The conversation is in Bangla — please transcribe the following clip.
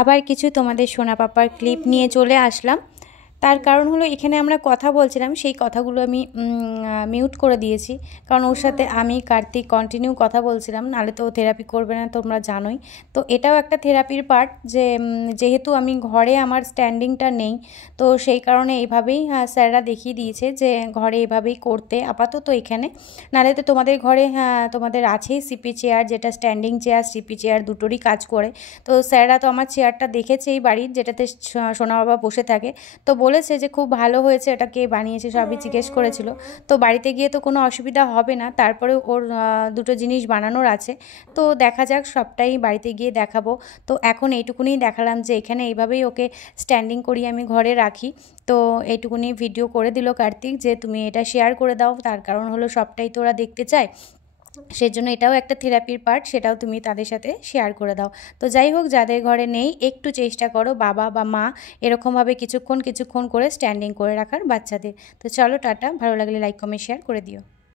আবার কিছু তোমাদের সোনা পাপার ক্লিপ নিয়ে চলে আসলাম। তার কারণ হলো এখানে আমরা কথা বলছিলাম, সেই কথাগুলো আমি মিউট করে দিয়েছি, কারণ ওর সাথে আমি কার্তিক কন্টিনিউ কথা বলছিলাম, নাহলে তো ও থেরাপি করবে না, তোমরা জানোই। তো এটাও একটা থেরাপির পার্ট, যে যেহেতু আমি ঘরে আমার স্ট্যান্ডিংটা নেই, তো সেই কারণে এইভাবেই স্যাররা দেখিয়ে দিয়েছে যে ঘরে এভাবেই করতে আপাতত এখানে। নাহলে তো তোমাদের ঘরে তোমাদের আছেই সিপি চেয়ার, যেটা স্ট্যান্ডিং চেয়ার সিপি চেয়ার দুটোরই কাজ করে। তো স্যাররা তো আমার চেয়ারটা দেখেছে এই বাড়ির, যেটাতে সোনা বাবা বসে থাকে, তো বলেছে যে খুব ভালো হয়েছে, এটা কে বানিয়েছে সবই জিজ্ঞেস করেছিল। তো বাড়িতে গিয়ে তো কোনো অসুবিধা হবে না, তারপরে ওর দুটো জিনিস বানানোর আছে, তো দেখা যাক, সবটাই বাড়িতে গিয়ে দেখাবো। তো এখন এইটুকুনি দেখালাম যে এখানে এইভাবেই ওকে স্ট্যান্ডিং করিয়ে আমি ঘরে রাখি। তো এইটুকুনি ভিডিও করে দিল কার্তিক যে তুমি এটা শেয়ার করে দাও, তার কারণ হলো সবটাই তো ওরা দেখতে চায়, সেজন্য এটাও একটা থেরাপির পার্ট, সেটাও তুমি তাদের সাথে শেয়ার করে দাও। তো যাই হোক, যাদের ঘরে নেই একটু চেষ্টা করো বাবা বা মা এরকমভাবে কিছুক্ষণ কিছুক্ষণ করে স্ট্যান্ডিং করে রাখার বাচ্চাদের। তো চলো টাটা, ভালো লাগলে লাইক কমেন্ট শেয়ার করে দিও।